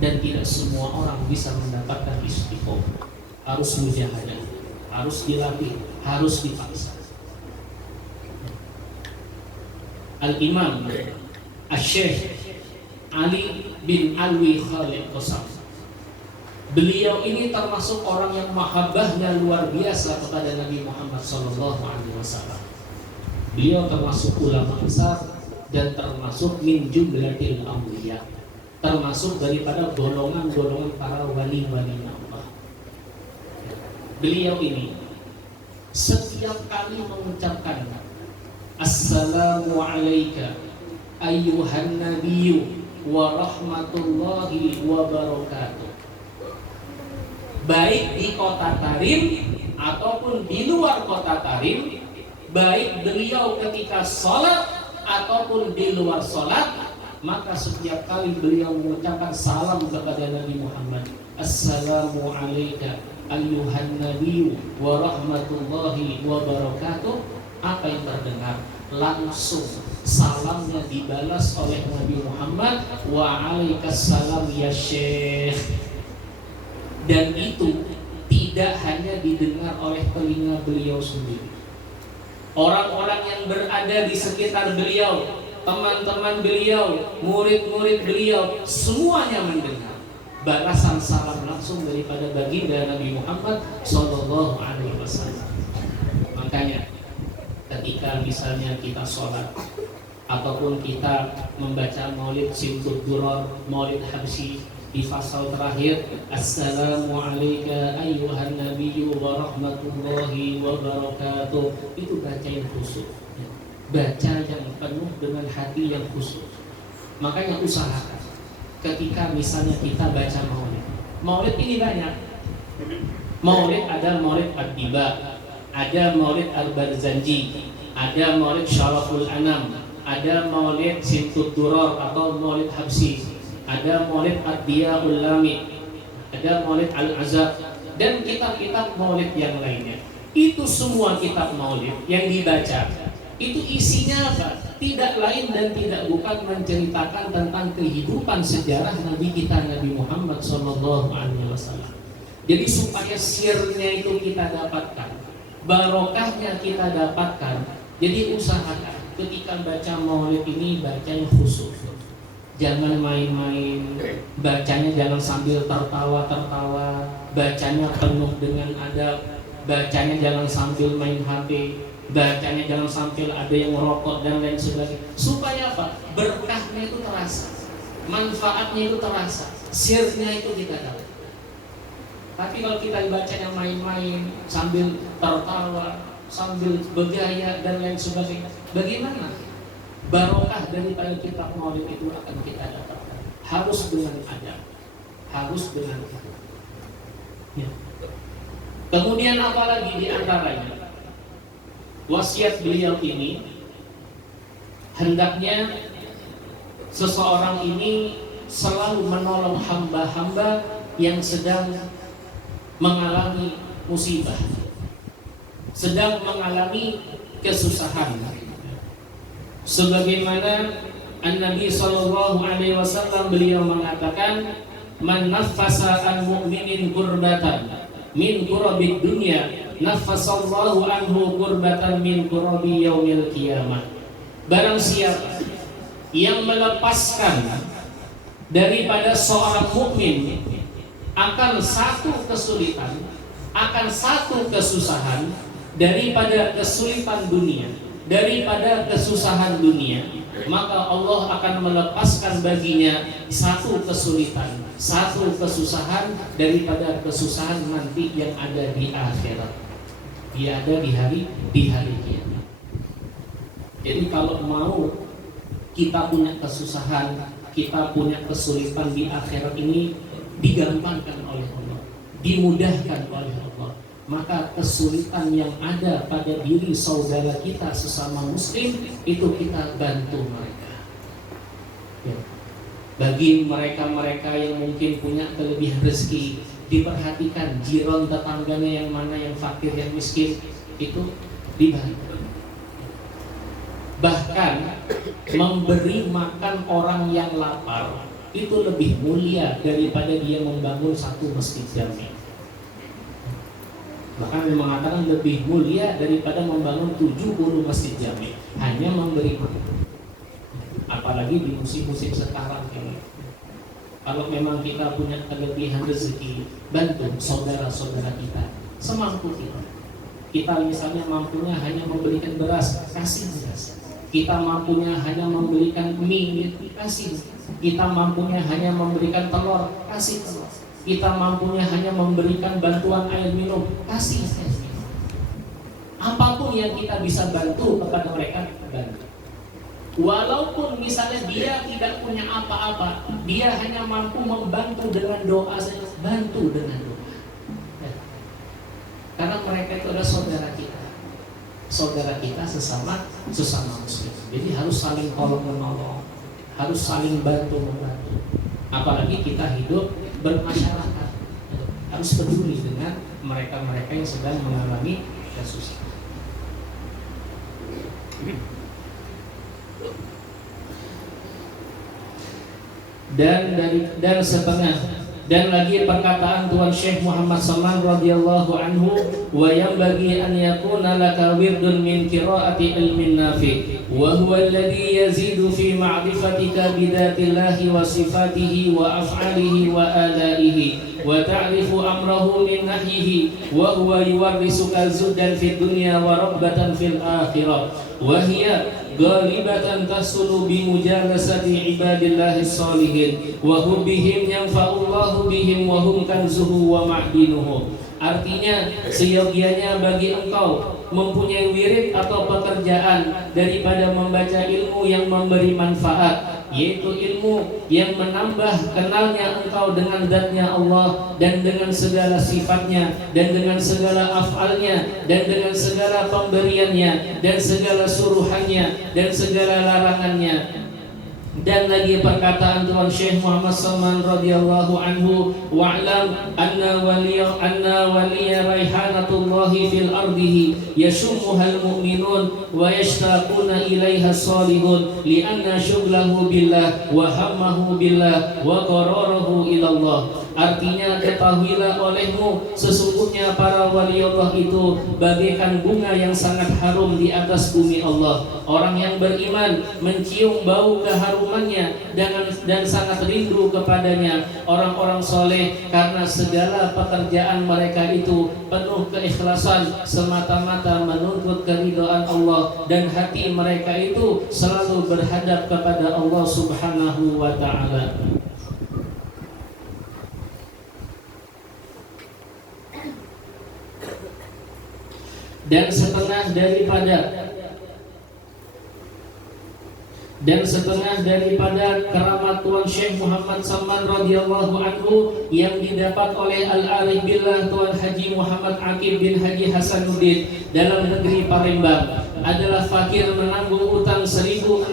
Dan tidak semua orang bisa mendapatkan istiqomah. Harus mujahadah, harus dilatih, harus dipaksa. Al-Imam Asy-Syaikh Ali bin Alwi Khalid Qasam, beliau ini termasuk orang yang mahabbahnya luar biasa kepada Nabi Muhammad SAW. Beliau termasuk ulama besar dan termasuk min jumlatil awliya, termasuk daripada golongan-golongan para wali-wali Allah. Beliau ini setiap kali mengucapkan Assalamu alayka ayyuhan nabiyyu wa rahmatullahi wa barakatuh, baik di kota Tarim ataupun di luar kota Tarim, baik beliau ketika sholat ataupun di luar sholat, maka setiap kali beliau mengucapkan salam kepada Nabi Muhammad, Assalamu alayka ayyuhan nabiyyu wa rahmatullahi wa barakatuh, apa yang terdengar? Langsung salamnya dibalas oleh Nabi Muhammad, wa alaikassalam ya Syekh. Dan itu tidak hanya didengar oleh telinga beliau sendiri, orang-orang yang berada di sekitar beliau, teman-teman beliau, murid-murid beliau, semuanya mendengar balasan salam langsung daripada baginda Nabi Muhammad sallallahu alaihi wasallam. Makanya ketika misalnya kita sholat ataupun kita membaca maulid Simtud Duror, maulid Habsyi di fasal terakhir, Assalamu alayka ayyuhan nabiyyu wa rahmatullahi wa barakatuh, itu baca yang khusyuk, baca yang penuh dengan hati yang khusyuk. Makanya usahakan ketika misalnya kita baca maulid, maulid ini banyak. Maulid ada maulid Ad-Diba, ada maulid Al-Barzanji, ada maulid Syaraful Anam, ada maulid Simtud Duror atau maulid Habsyi, ada maulid Ad-Diyaul Lami, ada maulid Al-Azab, dan kitab-kitab maulid yang lainnya. Itu semua kitab maulid yang dibaca, itu isinya apa? Tidak lain dan tidak bukan menceritakan tentang kehidupan sejarah Nabi kita Nabi Muhammad SAW. Jadi supaya sirnya itu kita dapatkan, barokahnya kita dapatkan. Jadi usahakan ketika baca maulid ini baca yang khusyuk. Jangan main-main, bacanya jangan sambil tertawa-tertawa, bacanya penuh dengan adab, bacanya jangan sambil main HP, bacanya jangan sambil ada yang merokok dan lain sebagainya. Supaya apa? Berkahnya itu terasa, manfaatnya itu terasa, sirnya itu kita dapat. Tapi kalau kita baca yang main-main, sambil tertawa, sambil bergaya dan lain sebagainya, bagaimana? Barokah daripada kitab maulid itu akan kita dapatkan. Harus dengan adab, harus dengan adab. Ya. Kemudian apalagi di antaranya wasiat beliau ini, hendaknya seseorang ini selalu menolong hamba-hamba yang sedang mengalami musibah, sedang mengalami kesusahan. Sebagaimana An-Nabi sallallahu alaihi wasallam beliau mengatakan, man naffasa an mu'minin kurbatan min kurabid dunya naffasallahu anhu kurbatan min kurabi yaumil qiyamah. Barang siapa yang melepaskan daripada seorang mukmin akan satu kesulitan, akan satu kesusahan daripada kesulitan dunia, daripada kesusahan dunia, maka Allah akan melepaskan baginya satu kesulitan, satu kesusahan daripada kesusahan nanti yang ada di akhirat. Dia ada di hari kiamat. Jadi kalau mau kita punya kesusahan, kita punya kesulitan di akhirat ini digampangkan oleh Allah, dimudahkan oleh Allah, maka kesulitan yang ada pada diri saudara kita sesama muslim itu kita bantu mereka. Ya. Bagi mereka-mereka yang mungkin punya kelebihan rezeki, diperhatikan jiran tetangganya yang mana yang fakir, yang miskin, itu dibantu. Bahkan memberi makan orang yang lapar itu lebih mulia daripada dia membangun satu masjid jami. Bahkan dia mengatakan lebih mulia daripada membangun 70 masjid jami, hanya memberi makan. Apalagi di musim-musim sekarang ini. Kalau memang kita punya kelebihan rezeki, bantu saudara-saudara kita semampu kita. Kita misalnya mampunya hanya memberikan beras, kasih beras. Kita mampunya hanya memberikan mie, kasih. Kita mampunya hanya memberikan telur, kasih telur. Kita mampunya hanya memberikan bantuan air minum, kasih. Apapun yang kita bisa bantu kepada mereka, bantu. Walaupun misalnya dia tidak punya apa-apa, dia hanya mampu membantu dengan doa saja, bantu dengan doa. Karena mereka itu adalah saudara kita sesama muslim. Jadi harus saling tolong menolong, harus saling bantu membantu. Apalagi kita hidup bermasyarakat, harus peduli dengan mereka-mereka yang sedang mengalami kesusahan. Dan lagi perkataan Tuan Syekh Muhammad Saman radhiyallahu anhu, wa yanbaghi an yakuna laka wirdun min qiraati ilmin nafi wa huwa alladhi yazidu fi ma'rifatika bidatillahi wa sifatihi wa af'alihi wa alaihi wa ta'rifu amrahu min nahyihi wa huwa yuwarrisuka zuddan fid dunya wa rabbatan fil akhirah wa hiya ghalibatan tasulu bi mujalasati ibadillahi salihin wa hubbihim yanfa'ullahu bihim wa hum kanzuhu wa ma'dinuhu. Artinya, seyogianya bagi engkau mempunyai wirid atau pekerjaan daripada membaca ilmu yang memberi manfaat, yaitu ilmu yang menambah kenalnya engkau dengan zatnya Allah dan dengan segala sifatnya dan dengan segala af'alnya dan dengan segala pemberiannya dan segala suruhannya dan segala larangannya. Dan lagi perkataan Tuan Syekh Muhammad Salman radhiyallahu anhu, wa'lam anna waliya raihanatullahi fil ardihi yashumuhal mu'minun wa yashtaquna ilaiha salihun lianna syughlahu billah wa hammahu billah wa qararahu ilallah. Artinya, ketahuilah olehmu sesungguhnya para wali Allah itu bagaikan bunga yang sangat harum di atas bumi Allah. Orang yang beriman mencium bau keharumannya dan sangat rindu kepadanya. Orang-orang soleh karena segala pekerjaan mereka itu penuh keikhlasan semata-mata menuntut keridhaan Allah, dan hati mereka itu selalu berhadap kepada Allah Subhanahu wa ta'ala. Dan setengah daripada keramat Tuan Syekh Muhammad Salman radhiyallahu anhu yang didapat oleh Al-Arif Billah Tuan Haji Muhammad Aqib bin Haji Hasanuddin dalam negeri Palembang adalah fakir menanggung utang 1.600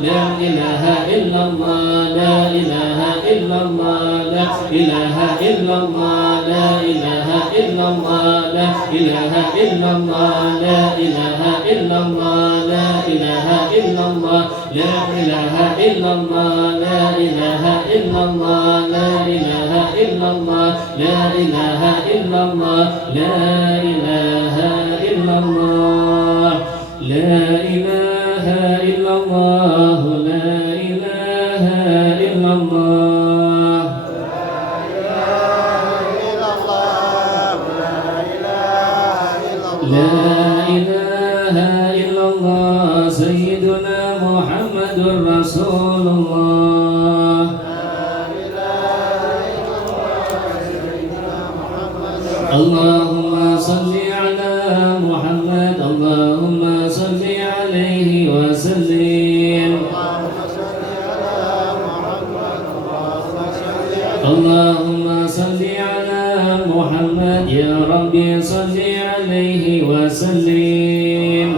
لا إله إلا الله لا إله إلا الله لا إله إلا الله لا إله إلا الله لا إله إلا الله لا إله إلا الله لا إله إلا الله لا إله إلا الله لا إله إلا الله لا إله إلا الله لا إله إلا الله لا إله إلا الله لا إله إلا الله لا إله إلا الله لا إله إلا الله سيدنا محمد رسول الله اللهم صل على محمد اللهم صل عليه وسلم اللهم صل على محمد يا ربي صل عليه وسلم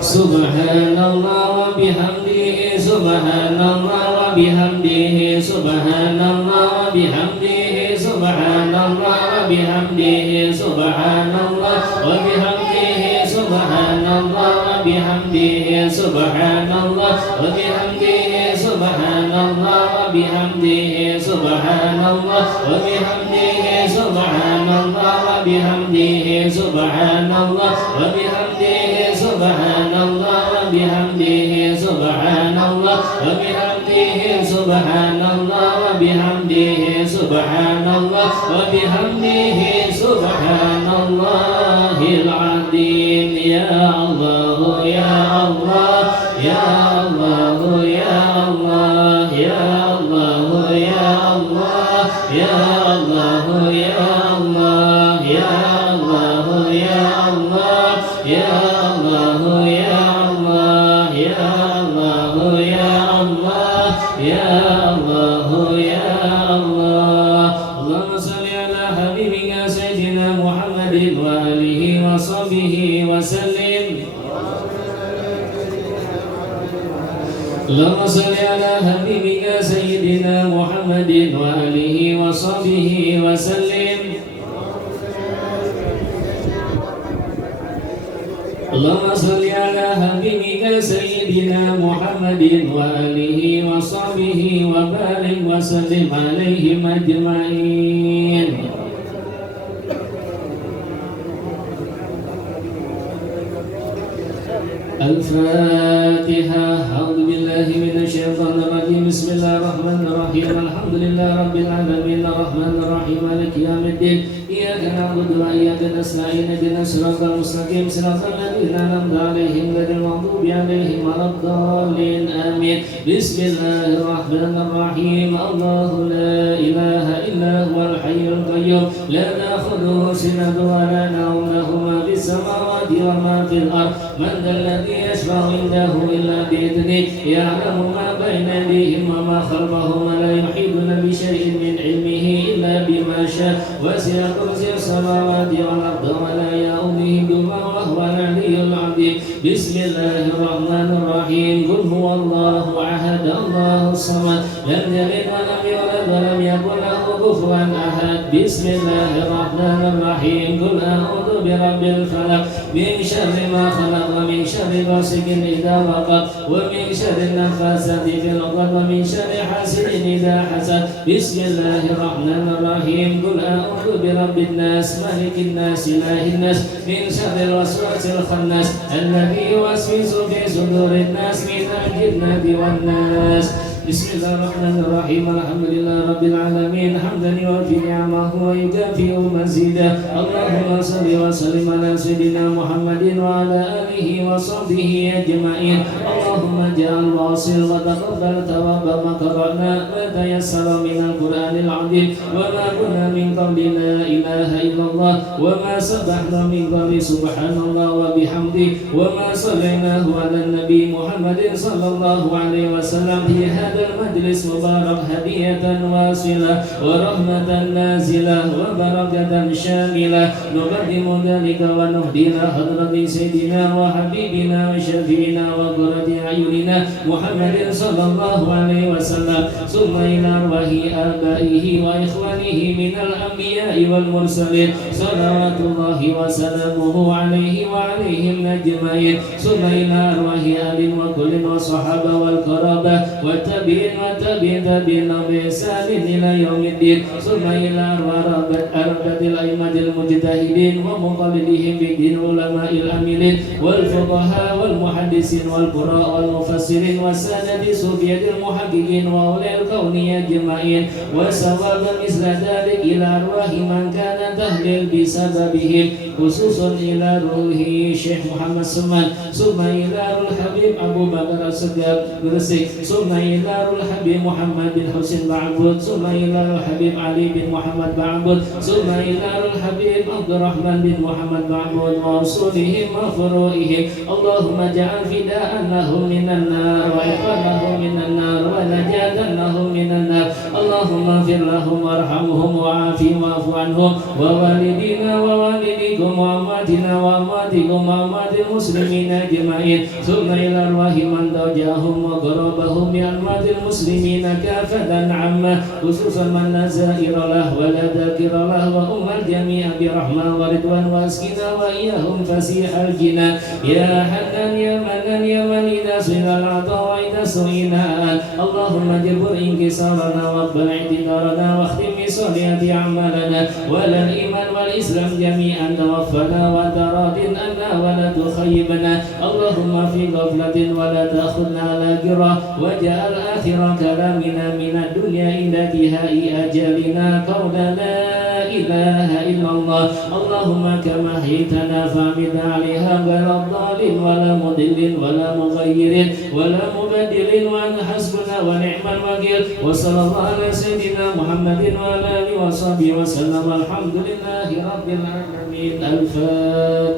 سبحان الله وبحمده سبحان الله وبحمده سبحان الله وبحمده سبحان الله وبحمده سبحان الله وبحمده سبحان الله وبحمده سبحان الله وبحمده سبحان الله وبحمده سبحان الله وبحمده سبحان الله وبحمده سبحان الله وبحمده سبحان الله وبحمده سبحان الله وبحمده سبحان الله وبحمده سبحان الله وبحمده سبحان الله العظيم يا الله يا الله يا الله يا الله يا الله يا الله يا الله يا الله يا الله يا الله يا الله يا الله يا الله يا الله يا الله يا الله اللهم صل على حبيبك سيدنا محمد وآله وصحبه وسلم اللهم صل على حبيبك سيدنا محمد وآله وصحبه وسلم اللهم صل على حبيبك سيدنا محمد وآله وصحبه وبارك وسلم عليهم أجمعين الفاتحة أعوذ بالله من الشيطان الرجيم بسم الله الرحمن الرحيم الحمد لله رب العالمين الرحمن الرحيم مالك يوم الدين إياك نعبد وإياك نستعين اهدنا الصراط المستقيم صراط الذين أنعمت عليهم غير المغضوب عليهم ولا الضالين آمين بسم الله الرحمن الرحيم الله لا إله إلا هو الحي القيوم لا تأخذه سنة ولا نوم له ما في السماوات وما في الأرض من ذا الذي يشفع عنده إلا بإذنه يعلم ما بين أيديهم وما خلفهم ولا يحيطون بشيء من علمه إلا بما شاء وسع كرسي السماوات والأرض ولا يؤوده حفظهما وهو العلي العظيم بسم الله الرحمن الرحيم قل هو الله أحد الله الصمد لم يلد ولم يولد ولم يكن له كفوا أحد بسم الله الرحمن الرحيم قل أعوذ برب الفلق من شر ما خلق ومن شر غاسق إذا وقب ومن شر النفاثات في العقد ومن شر حاسد إذا حسد بسم الله الرحمن الرحيم قل أعوذ برب الناس ملك الناس إله الناس من شر الوسواس الخناس الذي يوسوس في صدور الناس من الجنة والناس بسم الله الرحمن الرحيم الحمد لله رب العالمين حمدا يوفي نعمه ويكافئ مزيدا اللهم صل وسلم على سيدنا محمد وعلى آله وصحبه أجمعين اللهم اجعل واصل وتقبل ثواب ما قرأنا ما تيسر من القرآن العظيم وما كنا من قبل لا إله إلا الله وما سبحنا من قبل سبحان الله وبحمده وما صليناه على النبي محمد صلى الله عليه وسلم في هذا هذا المجلس مبارك هدية واصلة ورحمة نازلة وبركة شاملة نقدم ذلك ونهدي إلى حضرة سيدنا وحبيبنا وشفيعنا وقرة أعيننا محمد صلى الله عليه وسلم ثم إلى أرواح آبائه وإخوانه من الأنبياء والمرسلين صلوات الله وسلامه عليه وعليهم أجمعين ثم إلى أرواح آل وكل والصحابة والقرابة والتابعين والتابعين بإحسان إلى يوم الدين ثم إلى أربعة الأئمة المجتهدين ومقلدهم بالدين علماء العاملين والفقهاء والمحدثين والقراء والمفسرين والسادة صوفية المحققين وأولياء الكون أجمعين وسواء مثل ذلك إلى أرواح من كان تهلل بسببهم خصوصا إلى روح شيخ محمد سمان ثم إلى روح الحبيب أبو بكر الصديق برسك ثم إلى روح الحبيب محمد بن حسين بعبود ثم إلى روح الحبيب علي بن محمد بعبود ثم إلى روح الحبيب عبد الرحمن بن محمد بعبود وأصولهم وفروعهم اللهم اجعل فداء لهم من النار وإخوانهم من النار ونجاة لهم من النار اللهم اغفر لهم وارحمهم وعافهم واعف عنهم ووالدينا ووالديكم وأمواتنا وأمواتكم وأموات المسلمين أجمعين ثم إلى أرواح من توجاهم وقربهم بأموات المسلمين كافة عامة خصوصا من لا زائر له ولا ذاكر له وأم الجميع برحمة ورضوان واسكنا وإياهم فسيح الجنان يا حنان يا منان يا من إذا سئل العطاء وإذا سئلنا اللهم جبر انكسارنا واقبل اعتذارنا واختم بصالحات أعمالنا ولا الإيمان والإسلام جميعا توفنا وأنت راض عنا ولا تخيبنا اللهم في غفلة ولا تأخذنا على جرة واجعل آخر كلامنا من الدنيا عند انتهاء أجلنا قول لا إله إلا الله اللهم كما حييتنا فأمتنا عليها غير ضال ولا مضل ولا مغير ولا مبدل وأنت حسبنا ونعم الوكيل وصلى الله على سيدنا محمد وعلى آله وصحبه وسلم الحمد لله رب العالمين الفاتحة.